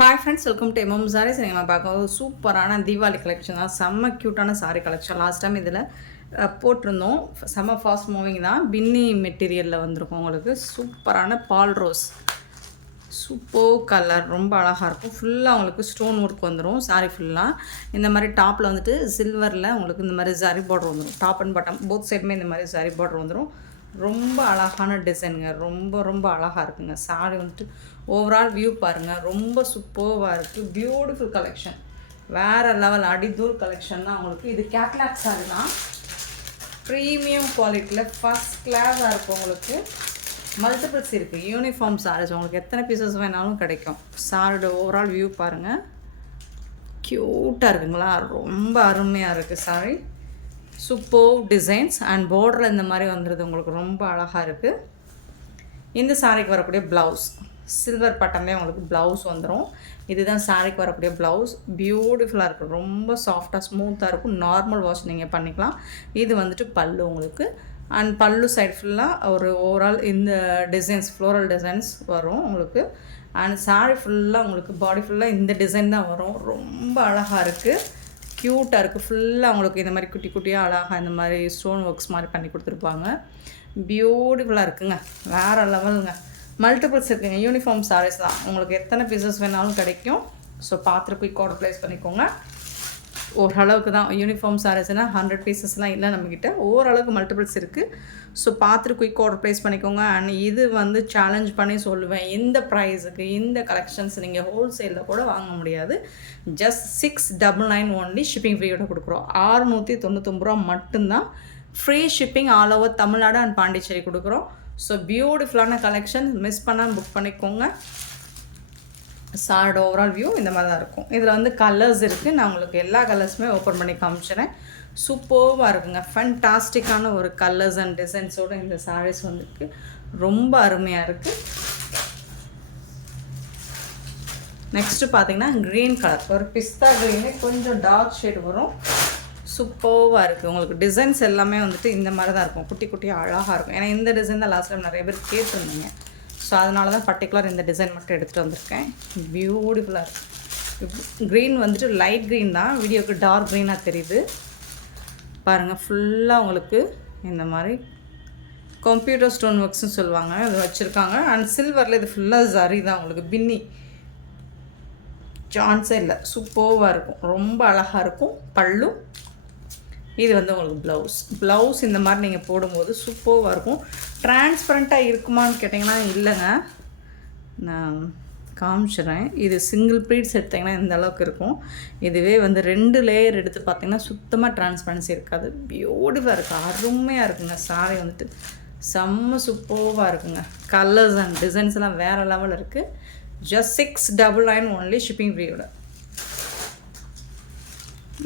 Hi friends, welcome to MM sarees. நம்ம பார்க்க சூப்பரான தீபாவளி கலெக்ஷன் தான். செம்ம க்யூட்டான சாரீ கலெக்ஷன். லாஸ்ட் டைம் இதில் போட்டிருந்தோம். செம்ம ஃபாஸ்ட் மூவிங் தான். பின்னி மெட்டீரியலில் வந்திருக்கும். உங்களுக்கு சூப்பரான பால் ரோஸ், சூப்பர் கலர், ரொம்ப அழகாக இருக்கும். ஃபுல்லாக உங்களுக்கு ஸ்டோன் ஒர்க் வந்துடும். சாரீ ஃபுல்லாக இந்த மாதிரி டாப்பில் வந்துட்டு சில்வரில் உங்களுக்கு இந்த மாதிரி சாரீ பார்டர் வந்துடும். டாப் அண்ட் பாட்டம் போத் சைடுமே இந்த மாதிரி சாரீ பார்டர் வந்துடும். ரொம்ப அழகான டிசைனுங்க. ரொம்ப ரொம்ப அழகாக இருக்குங்க. சாரீ வந்துட்டு ஓவரால் வியூ பாருங்கள், ரொம்ப சூப்பர்வாக இருக்குது. பியூட்டிஃபுல் கலெக்ஷன், வேறு லெவல் அடிதூர் கலெக்ஷன் தான் உங்களுக்கு. இது கேட்லாக் சாரீ தான். ப்ரீமியம் குவாலிட்டியில் ஃபஸ்ட் கிளாஸாக இருக்கும். உங்களுக்கு மல்டிபிள்ஸ் இருக்குது. யூனிஃபார்ம் சாரீஸ் உங்களுக்கு எத்தனை பீசஸ் வேணாலும் கிடைக்கும். சாரியோட ஓவரால் வியூ பாருங்கள், க்யூட்டாக இருக்குங்களா? ரொம்ப அருமையாக இருக்குது சாரீ. சூப்பர் டிசைன்ஸ் அண்ட் பார்டரில் இந்த மாதிரி வந்துடுது. உங்களுக்கு ரொம்ப அழகாக இருக்குது. இந்த சாரீக்கு வரக்கூடிய ப்ளவுஸ் சில்வர் பட்டமே உங்களுக்கு ப்ளவுஸ் வந்துடும். இதுதான் சாரீக்கு வரக்கூடிய ப்ளவுஸ். பியூட்டிஃபுல்லாக இருக்குது. ரொம்ப சாஃப்டாக ஸ்மூத்தாக இருக்கும். நார்மல் வாஷ் நீங்கள் பண்ணிக்கலாம். இது வந்துட்டு பல்லு உங்களுக்கு. அண்ட் பல்லு சைட் ஃபுல்லாக ஒரு ஓவரால் இந்த டிசைன்ஸ் ஃப்ளோரல் டிசைன்ஸ் வரும் உங்களுக்கு. அண்ட் சாரீ ஃபுல்லாக உங்களுக்கு பாடி ஃபுல்லாக இந்த டிசைன் தான் வரும். ரொம்ப அழகாக இருக்குது, க்யூட்டாக இருக்குது. ஃபுல்லாக உங்களுக்கு இந்த மாதிரி குட்டி குட்டியாக அழகாக இந்த மாதிரி ஸ்டோன் ஒர்க்ஸ் மாதிரி பண்ணி கொடுத்துருப்பாங்க. பியூட்டிஃபுல்லாக இருக்குங்க, வேறு லெவலுங்க. மல்டிபிள்ஸ் இருக்குங்க. யூனிஃபார்ம் சாரீஸ் தான். உங்களுக்கு எத்தனை பீசஸ் வேணாலும் கிடைக்கும். ஸோ பார்த்துட்டு குயிக் ஆர்டர் ப்ளேஸ் பண்ணிக்கோங்க. ஓரளவுக்கு தான் யூனிஃபார்ம் சாரீஸ்னால் 100 பீசஸ்லாம் இல்லை நம்மக்கிட்ட. ஓரளவுக்கு மல்டிபிள்ஸ் இருக்குது. ஸோ பார்த்துட்டு குயிக் ஆர்டர் ப்ளேஸ் பண்ணிக்கோங்க. அண்ட் இது வந்து சேலஞ்ச் பண்ணி சொல்லுவேன், இந்த ப்ரைஸுக்கு இந்த கலெக்ஷன்ஸ் நீங்கள் ஹோல்சேலில் கூட வாங்க முடியாது. Just 699 only. ஷிப்பிங் ஃப்ரீயோட கொடுக்குறோம். 699 ரூபா மட்டும்தான். Free shipping all over Tamil Nadu and Pondicherry கொடுக்குறோம். ஸோ பியூட்டிஃபுல்லான கலெக்ஷன், மிஸ் பண்ணால் புக் பண்ணிக்கோங்க. சாரோட ஓவரால் வியூ இந்த மாதிரி தான் இருக்கும். இதில் வந்து கலர்ஸ் இருக்குது. நான் உங்களுக்கு எல்லா கலர்ஸுமே ஓப்பன் பண்ணி காமிச்சிடுறேன். சூப்பர்வாக இருக்குங்க. ஃபண்டாஸ்டிக்கான ஒரு கலர்ஸ் அண்ட் டிசைன்ஸோடு இந்த சாரீஸ் வந்துருக்கு. ரொம்ப அருமையாக இருக்குது. நெக்ஸ்ட்டு பார்த்தீங்கன்னா க்ரீன் கலர், ஒரு பிஸ்தா க்ரீனே கொஞ்சம் டார்க் ஷேட் வரும். சூப்பர்வாக இருக்குது. உங்களுக்கு டிசைன்ஸ் எல்லாமே வந்துட்டு இந்த மாதிரி தான் இருக்கும். குட்டி குட்டியாக அழகாக இருக்கும். ஏன்னா இந்த டிசைன் தான் லாஸ்ட் டைம் நிறைய பேர் கேட்டிருந்தீங்க. ஸோ அதனால தான் பர்டிகுலர் இந்த டிசைன் மட்டும் எடுத்துகிட்டு வந்திருக்கேன். பியூட்டிஃபுல்லாக இருக்குது. க்ரீன் வந்துட்டு லைட் க்ரீன் தான், வீடியோக்கு டார்க் க்ரீனாக தெரியுது பாருங்கள். ஃபுல்லாக உங்களுக்கு இந்த மாதிரி கம்ப்யூட்டர் ஸ்டோன் ஒர்க்ஸ்னு சொல்லுவாங்க, அது வச்சுருக்காங்க. அண்ட் சில்வரில் இது ஃபுல்லாக ஜரி தான் உங்களுக்கு. பின்னி சான்ஸே இல்லை. சூப்பர்வாக இருக்கும். ரொம்ப அழகாக இருக்கும். பல்லு இது வந்து உங்களுக்கு ப்ளவுஸ் இந்த மாதிரி நீங்கள் போடும்போது சூப்பர்வாக இருக்கும். டிரான்ஸ்பரண்ட்டாக இருக்குமான்னு கேட்டிங்கன்னா இல்லைங்க, நான் காமிச்சிடுறேன். இது சிங்கிள் ப்ளீட்ஸ் எடுத்திங்கன்னா இந்த அளவுக்கு இருக்கும். இதுவே வந்து 2 லேயர் எடுத்து பார்த்திங்கன்னா சுத்தமாக டிரான்ஸ்பரன்சி இருக்காது. பியூட்டிஃபுல்லாக இருக்குது, அருமையாக இருக்குங்க. சாரி வந்துட்டு செம்ம சூப்பர்வாக இருக்குங்க. கலர்ஸ் அண்ட் டிசைன்ஸ் எல்லாம் வேறு லெவல் இருக்குது. Just 699 only. ஷிப்பிங் ஃப்ரீயோட.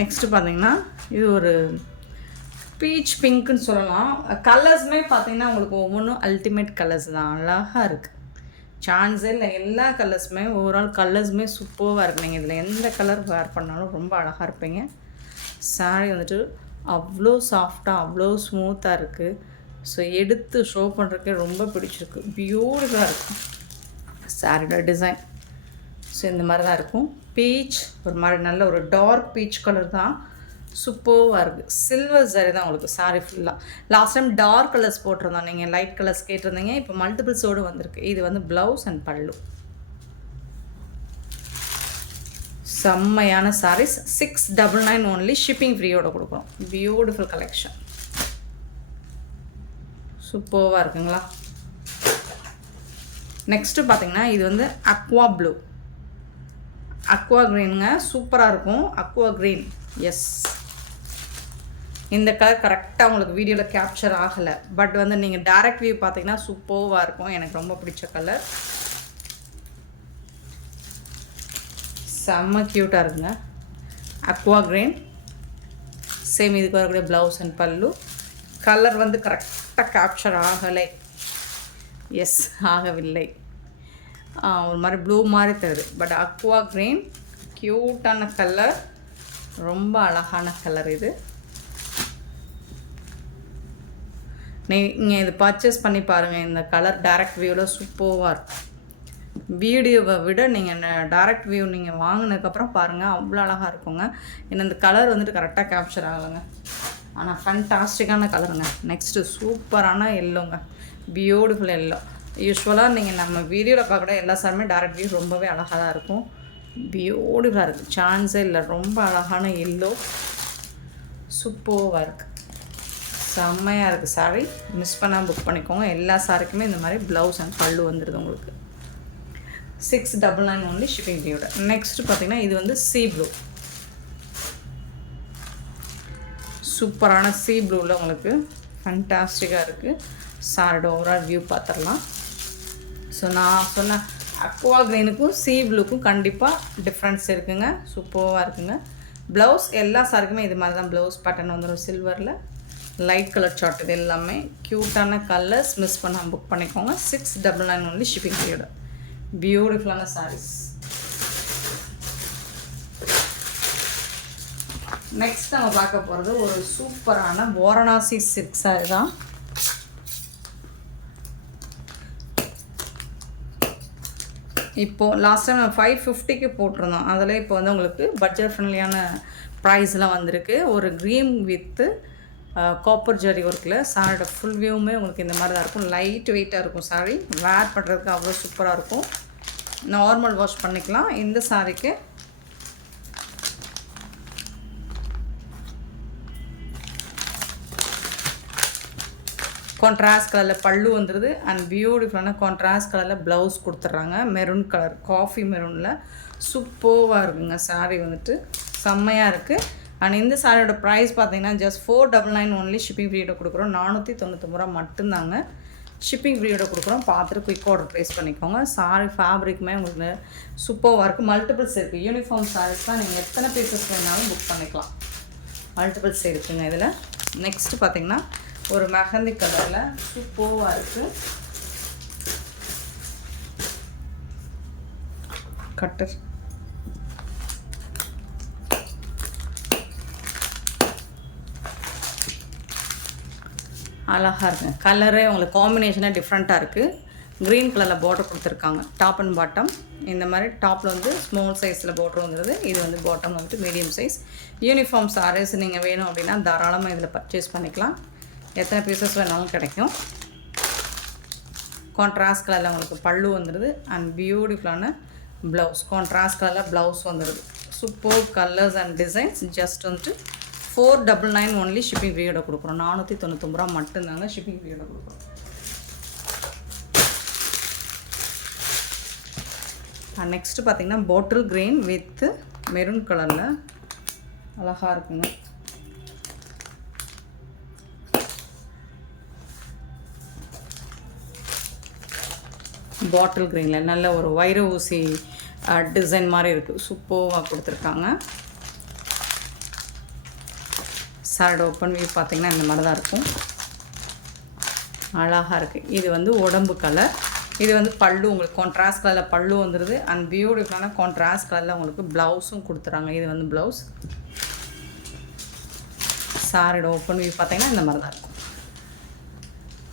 நெக்ஸ்ட்டு பார்த்தீங்கன்னா இது ஒரு பீச் பிங்க்குன்னு சொல்லலாம். கலர்ஸுமே பார்த்தீங்கன்னா உங்களுக்கு ஒவ்வொன்றும் அல்டிமேட் கலர்ஸ் தான். அழகாக இருக்குது, சான்ஸே இல்லை. எல்லா கலர்ஸுமே ஓவரால் கலர்ஸுமே சூப்பராக இருக்குது. நீங்கள் இதில் எந்த கலர் வேர் பண்ணாலும் ரொம்ப அழகாக இருப்பீங்க. சாரீ வந்துட்டு அவ்வளோ சாஃப்டாக அவ்வளோ ஸ்மூத்தாக இருக்குது. ஸோ எடுத்து ஷோ பண்ணுறதுக்கே ரொம்ப பிடிச்சிருக்கு. பியூட்டிஃபுல்லாக இருக்கும் சாரியோட டிசைன். ஸோ இந்த மாதிரி தான் இருக்கும். பீச் ஒரு மாதிரி நல்ல ஒரு டார்க் பீச் கலர் தான். சூப்பர்வாக இருக்குது. சில்வர் சாரி தான் உங்களுக்கு சாரி ஃபுல்லாக. லாஸ்ட் டைம் டார்க் கலர்ஸ் போட்டிருந்தோம், நீங்கள் லைட் கலர்ஸ் கேட்டிருந்தீங்க. இப்போ மல்டிபிள்ஸோடு வந்திருக்கு. இது வந்து ப்ளவுஸ் அண்ட் பல்லு. செம்மையான சாரீஸ். 699 ஒன்லி. ஷிப்பிங் ஃப்ரீயோட கொடுக்குறோம். பியூட்டிஃபுல் கலெக்ஷன், சூப்பர்வாக இருக்குங்களா? நெக்ஸ்ட்டு பார்த்தீங்கன்னா இது வந்து அக்வா ப்ளூ, அக்வா க்ரீனுங்க. சூப்பராக இருக்கும். Aqua green, yes. இந்த கலர் கரெக்டாக உங்களுக்கு வீடியோவில் கேப்சர் ஆகலை, பட் வந்து நீங்கள் டைரக்ட் வியூ பார்த்தீங்கன்னா சூப்பர்வாக இருக்கும். எனக்கு ரொம்ப பிடிச்ச கலர். செம்ம க்யூட்டாக இருக்குங்க. Aqua green. சேம் இதுக்கு வரக்கூடிய ப்ளவுஸ் அண்ட் பல்லு. கலர் வந்து கரெக்டாக கேப்சர் ஆகலை, எஸ், ஆகவில்லை. ஒரு மாதிரி ப்ளூ மாதிரி தருது. பட் அக்வா க்ரீன் க்யூட்டான கலர், ரொம்ப அழகான கலர் இது. நீங்கள் இது பர்ச்சேஸ் பண்ணி பாருங்கள். இந்த கலர் டைரக்ட் வியூவில் சூப்பராக இருக்கும். வீடியோவை விட நீங்கள் டைரக்ட் வியூ நீங்கள் வாங்கினதுக்கப்புறம் பாருங்கள், அவ்வளோ அழகாக இருக்குங்க. ஏன்னா இந்த கலர் வந்துட்டு கரெக்டாக கேப்சர் ஆகலைங்க. ஆனால் ஃபண்டாஸ்டிக்கான கலருங்க. நெக்ஸ்ட்டு சூப்பரான எல்லோங்க, பியூட்டிஃபுல் எல்லோ. யூஸ்வலாக நீங்கள் நம்ம வீடியோவில் பார்க்குற எல்லா சாருமே டைரக்ட் வியூ ரொம்பவே அழகாக தான் இருக்கும். பியூட்டிஃபுல்லாக இருக்குது, சான்ஸே இல்லை. ரொம்ப அழகான எல்லோ, சூப்பராக இருக்குது, செம்மையாக இருக்குது சாரீ. மிஸ் பண்ணாமல் புக் பண்ணிக்கோங்க. எல்லா சாரிக்குமே இந்த மாதிரி ப்ளவுஸ் அண்ட் பல்லு வந்துடுது உங்களுக்கு. 699 ஒன்லி ஷிப்பிங் ஃப்ரீயோட. நெக்ஸ்ட்டு பார்த்திங்கன்னா இது வந்து சீ ப்ளூ, சூப்பரான சீ ப்ளூவில் உங்களுக்கு ஃபண்டாஸ்டிக்காக இருக்குது. சாரோட ஓவரால் வியூ பார்த்துடலாம். ஸோ நான் சொன்ன அக்வா க்ரீனுக்கும் சீ ப்ளூக்கும் கண்டிப்பாக டிஃப்ரென்ஸ் இருக்குங்க. சூப்பராக இருக்குங்க. ப்ளவுஸ் எல்லா சாருக்குமே இது மாதிரி தான் ப்ளவுஸ் பேட்டர்ன் வந்துடும். சில்வரில் லைட் கலர் சார்ட். இது எல்லாமே க்யூட்டான கலர்ஸ். மிஸ் பண்ணாமல் புக் பண்ணிக்கோங்க. 699 ஒன்லி ஷிப்பிங் ஃப்ரீயோட. பியூட்டிஃபுல்லான சாரீஸ். நெக்ஸ்ட் நம்ம பார்க்க போகிறது ஒரு சூப்பரான வாரணாசி சில்க் சாரி தான். இப்போது லாஸ்ட் டைம் நம்ம 550க்கு போட்டிருந்தோம். அதில் இப்போ வந்து உங்களுக்கு பட்ஜெட் ஃப்ரெண்ட்லியான ப்ரைஸ்லாம் வந்திருக்கு. ஒரு க்ரீன் வித்து காப்பர் ஜரி ஒர்க்கில் சாரியோட ஃபுல் வியூவுமே உங்களுக்கு இந்த மாதிரி தான் இருக்கும். லைட் வெயிட்டாக இருக்கும் சாரீ. வேர் பண்ணுறதுக்கு அவ்வளோ சூப்பராக இருக்கும். நார்மல் வாஷ் பண்ணிக்கலாம். இந்த சாரிக்கு கான்ட்ராஸ்ட் கலரில் பல்லு வந்துடுது. அண்ட் பியூட்டிஃபுல்லான கான்ட்ராஸ்ட் கலரில் ப்ளவுஸ் கொடுத்துட்றாங்க. மெரூன் கலர், காஃபி மெரூனில் சூப்பராக இருக்குங்க. சாரீ வந்துட்டு செம்மையாக இருக்குது. அண்ட் இந்த சாரியோட ப்ரைஸ் பார்த்தீங்கன்னா ஜஸ்ட் 499 ஒன்லி ஷிப்பிங் ஃப்ரீயோட கொடுக்குறோம். 499 ரூபா மட்டும்தாங்க ஷிப்பிங் ஃப்ரீயோட கொடுக்குறோம். பார்த்துட்டு குயிக் ஆர்டர் ப்ளேஸ் பண்ணிக்கோங்க. சாரி ஃபேப்ரிக்குமே உங்களுக்கு சூப்பராக இருக்குது. மல்டிபிள்ஸ் இருக்குது. யூனிஃபார்ம் சாரீஸ் தான் நீங்கள் எத்தனை பீசஸ் வேணாலும் புக் பண்ணிக்கலாம். மல்டிபிள்ஸ் இருக்குதுங்க இதில். நெக்ஸ்ட்டு பார்த்தீங்கன்னா ஒரு மெஹந்தி கலரில் சூப்பராக இருக்குது. கட்டர் அழகாக இருக்குங்க. கலரே உங்களுக்கு காம்பினேஷனாக டிஃப்ரெண்ட்டாக இருக்குது. க்ரீன் கலரில் பார்டர் கொடுத்துருக்காங்க. டாப் அண்ட் பாட்டம் இந்த மாதிரி. டாப்பில் வந்து ஸ்மால் சைஸில் பார்டர் வந்துடுது. இது வந்து பாட்டம் வந்துட்டு மீடியம் சைஸ். யூனிஃபார்ம் சாரீஸ் நீங்கள் வேணும் அப்படின்னா தாராளமாக இதில் பர்ச்சேஸ் பண்ணிக்கலாம். எத்தனை பீசஸ் வேணாலும் கிடைக்கும். கான்ட்ராஸ்ட் கலரில் உங்களுக்கு பல்லு வந்துடுது. அண்ட் பியூட்டிஃபுல்லான ப்ளவுஸ். கான்ட்ராஸ்ட் கலரில் ப்ளவுஸ் வந்துடுது. Super colours and designs. Just வந்துட்டு 499 ஒன்லி ஷிப்பிங் ஃப்ரீயோட கொடுக்குறோம். 499 ரூபா மட்டும்தாங்க ஷிப்பிங் ஃப்ரீயோட கொடுக்குறோம். நெக்ஸ்ட்டு பார்த்தீங்கன்னா பாட்டில் க்ரீன் வித் மெரூன் கலரில் அழகாக இருக்குங்க. பாட்டில் க்ரீனில் நல்ல ஒரு வைர ஊசி டிசைன் மாதிரி இருக்குது. சூப்பராக கொடுத்துருக்காங்க. சாரோட ஓப்பன் வியூ பார்த்திங்கன்னா இந்த மாதிரி தான் இருக்கும். அழகாக இருக்குது. இது வந்து உடம்பு கலர். இது வந்து பல்லு உங்களுக்கு கான்ட்ராஸ்ட் கலரில் பல்லு வந்துடுது. அண்ட் பியூட்டிஃபுல்லான கான்ட்ராஸ்ட் கலரில் உங்களுக்கு ப்ளவுஸும் கொடுத்துறாங்க. இது வந்து ப்ளவுஸ். சாரோட ஓப்பன் வியூ பார்த்திங்கன்னா இந்த மாதிரி தான் இருக்கும்.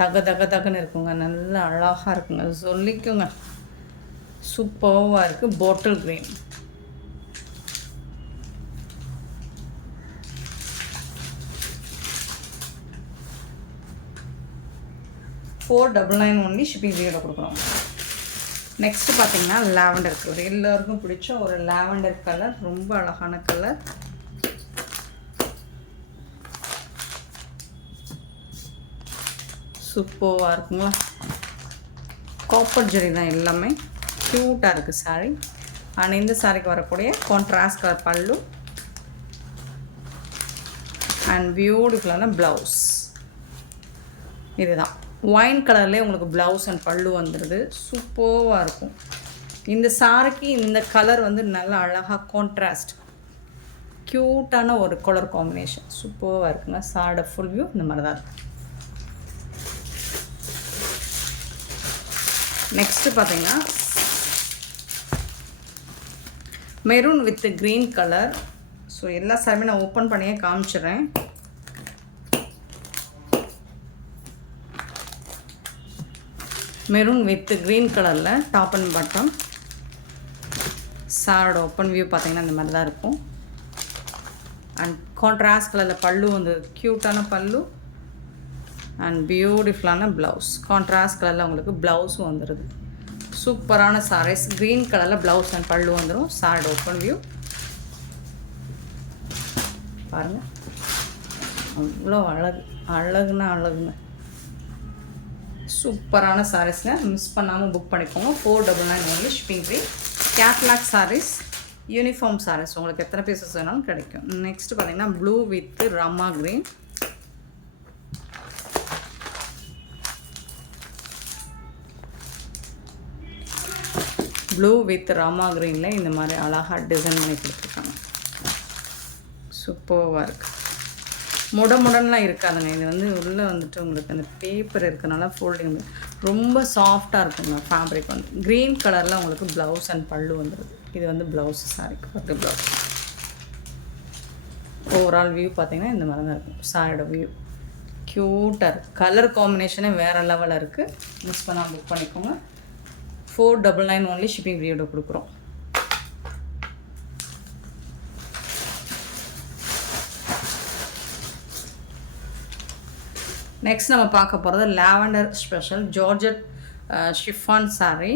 தக தக தகன்னு இருக்குங்க. நல்லா அழகாக இருக்குங்க. சொல்லிக்குங்க. சூப்பராக இருக்குது. Bottle green. $499 ஒன்லி ஷிப்பிங் ஃப்ரீயோட கொடுக்குறோம். நெக்ஸ்ட்டு பார்த்தீங்கன்னா லாவெண்டர் கலர். எல்லோருக்கும் பிடிச்ச ஒரு லாவெண்டர் கலர். ரொம்ப அழகான கலர். சூப்பராக இருக்குங்களா. காப்பர் ஜெரி தான் எல்லாமே. க்யூட்டாக இருக்குது சாரீ. ஆனால் இந்த சாரிக்கு வரக்கூடிய கான்ட்ராஸ்ட் கலர் பல்லு அண்ட் பியூட்டிஃபுல்லான ப்ளவுஸ். இதுதான் ஒயின் கலர்லேயே உங்களுக்கு ப்ளவுஸ் அண்ட் பல்லு வந்துடுது. சூப்பராக இருக்கும். இந்த சாரிக்கு இந்த கலர் வந்து நல்லா அழகாக கான்ட்ராஸ்ட் க்யூட்டான ஒரு கலர் காம்பினேஷன். சூப்பராக இருக்குங்க. சாரோட ஃபுல் வியூ இந்த மாதிரி தான் இருக்கும். நெக்ஸ்ட்டு பார்த்தீங்கன்னா maroon with green colour. So எல்லா சாரியுமே நான் ஓப்பன் பண்ணியே காமிச்சிடுறேன். மெரூன் வித் க்ரீன் கலரில் டாப் அண்ட் பாட்டம். சாரோட ஓப்பன் வியூ பார்த்திங்கன்னா இந்த மாதிரி தான் இருக்கும். அண்ட் கான்ட்ராஸ்ட் கலரில் பல்லு வந்து க்யூட்டான பல்லு அண்ட் பியூட்டிஃபுல்லான ப்ளவுஸ். கான்ட்ராஸ்ட் கலரில் உங்களுக்கு ப்ளவுஸும் வந்துடுது. சூப்பரான சாரீஸ். க்ரீன் கலரில் ப்ளவுஸ் அண்ட் பல்லு வந்துடும். சாரோட ஓப்பன் வியூ பாருங்கள், அவ்வளோ அழகுன்னா அழகுங்க. சூப்பரான சாரீஸ்ங்க, மிஸ் பண்ணாமல் புக் பண்ணிக்கோங்க. 499 only, shipping free. Catalogue sarees, uniform sarees உங்களுக்கு எத்தனை பீசஸ் வேணாலும் கிடைக்கும். நெக்ஸ்ட் பார்த்தீங்கன்னா blue with rama green. Blue with rama க்ரீனில் இந்த மாதிரி அழகாக டிசைன் பண்ணி கொடுத்துருக்காங்க. சூப்பராக இருக்குது. முடன்லாம் இருக்காதுங்க. இது வந்து உள்ளே வந்துட்டு உங்களுக்கு அந்த பேப்பர் இருக்கிறனால ஃபோல்டிங் ரொம்ப சாஃப்டாக இருக்குங்க. ஃபேப்ரிக் வந்து க்ரீன் கலரில் உங்களுக்கு ப்ளவுஸ் அண்ட் பல்லு வந்துடுது. இது வந்து ப்ளவுஸ், சாரிக்கு பட்டு ப்ளவுஸ். ஓவரால் வியூ பார்த்திங்கன்னா இந்த மாதிரி தான் இருக்கும். சாரியோட வியூ க்யூட்டாக இருக்குது. கலர் காம்பினேஷனே வேறு லெவலில் இருக்குது. மிஸ் பண்ணால் புக் பண்ணிக்கோங்க. 499 ஒன்லி, ஷிப்பிங் ஃப்ரீயோட கொடுக்குறோம். நெக்ஸ்ட் நம்ம பார்க்க போகிறது lavender special georgette chiffon sari.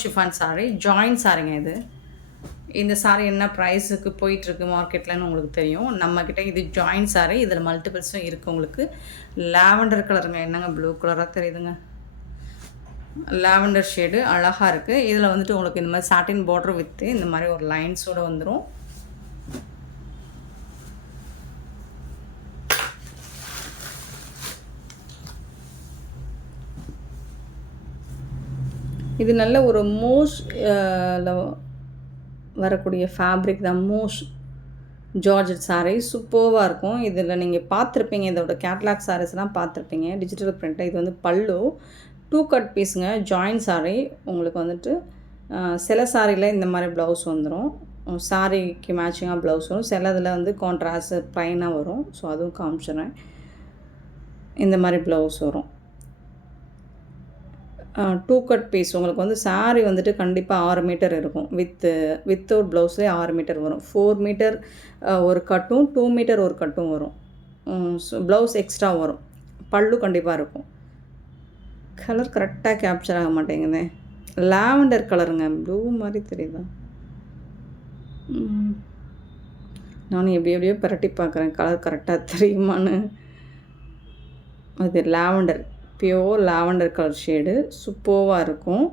Chiffon sari join சாரீங்க. இந்த சாரீ என்ன ப்ரைஸுக்கு போயிட்டுருக்கு மார்க்கெட்லன்னு உங்களுக்கு தெரியும். நம்மக்கிட்ட இது ஜாயின் சாரீ. இதில் மல்டிபிள்ஸும் இருக்குது உங்களுக்கு. லாவெண்டர் கலருங்க. என்னங்க ப்ளூ கலராக தெரியுதுங்க. லாவெண்டர் ஷேடு அழகாக இருக்குது. இதில் வந்துட்டு உங்களுக்கு இந்த மாதிரி சாட்டின் பார்டர் வித்து இந்த மாதிரி ஒரு லைன்ஸோடு வந்துடும். இது நல்ல ஒரு வரக்கூடிய ஃபேப்ரிக் தான். ஜார்ஜெட் சாரீ சூப்பராக இருக்கும். இதில் நீங்கள் பார்த்துருப்பீங்க, இதோட கேட்லாக் சாரீஸ்லாம் பார்த்துருப்பீங்க, டிஜிட்டல் பிரிண்ட்டு. இது வந்து பல்லு 2 கட் பீஸுங்க. ஜாயின் சாரீ உங்களுக்கு வந்துட்டு சில சாரியில் இந்த மாதிரி ப்ளவுஸ் வந்துடும். சாரீக்கு மேட்சிங்காக ப்ளவுஸ் வரும். சிலதில் வந்து கான்ட்ராஸ்ட் ப்ளைனாக வரும். ஸோ அதுவும் காமிச்சிடுறேன். இந்த மாதிரி ப்ளவுஸ் வரும். 2 கட் பீஸ் உங்களுக்கு வந்து சாரீ வந்துட்டு கண்டிப்பாக 6 மீட்டர் இருக்கும். வித்தவுட் ப்ளவுஸே 6 மீட்டர் வரும். 4 மீட்டர் ஒரு கட்டும், 2 மீட்டர் ஒரு கட்டும் வரும். ப்ளவுஸ் எக்ஸ்ட்ரா வரும். பல்லு கண்டிப்பாக இருக்கும். கலர் கரெக்டாக கேப்சர் ஆக மாட்டேங்குது. லாவெண்டர் கலருங்க. ப்ளூ மாதிரி தெரியுதா? நானும் எப்படியோ பரட்டி பார்க்குறேன் கலர் கரெக்டாக தெரியுமான்னு. அது lavender, pure lavender colour shade சூப்பராக இருக்கும்.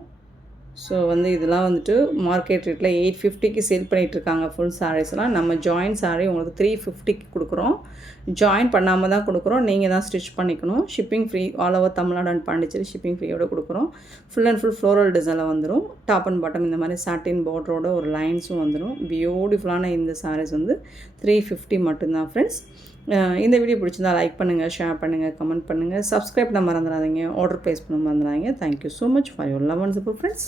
ஸோ வந்து இதெல்லாம் வந்துட்டு மார்க்கெட் ரேட்டில் 850க்கு சேல் பண்ணிகிட்ருக்காங்க. ஃபுல் சாரீஸ்லாம் நம்ம ஜாயின் சாரீ உங்களுக்கு 350க்கு கொடுக்குறோம். ஜாயின் பண்ணாமல் தான் கொடுக்குறோம். நீங்கள் தான் ஸ்டிச் பண்ணிக்கணும். Shipping free. All over Tamil Nadu and Pondicherry shipping ஃப்ரீயோடு கொடுக்குறோம். ஃபுல் அண்ட் ஃபுல் ஃப்ளோரல் டிசைனில் வந்துடும். டாப் அண்ட் பாட்டம் இந்த மாதிரி சாட்டின் பார்டரோட ஒரு லைன்ஸும் வந்துடும். பியூட்டிஃபுல்லான இந்த சாரீஸ் வந்து 350 மட்டும்தான் ஃப்ரெண்ட்ஸ். இந்த வீடியோ பிடிச்சிருந்தா லைக் பண்ணுங்கள், ஷேர் பண்ணுங்கள், கமெண்ட் பண்ணுங்கள், சப்ஸ்கிரைப் பண்ண மறந்துடாதீங்க, ஆர்டர் ப்ளேஸ் பண்ண மறந்துடாதீங்க. Thank you so much for your love and support friends.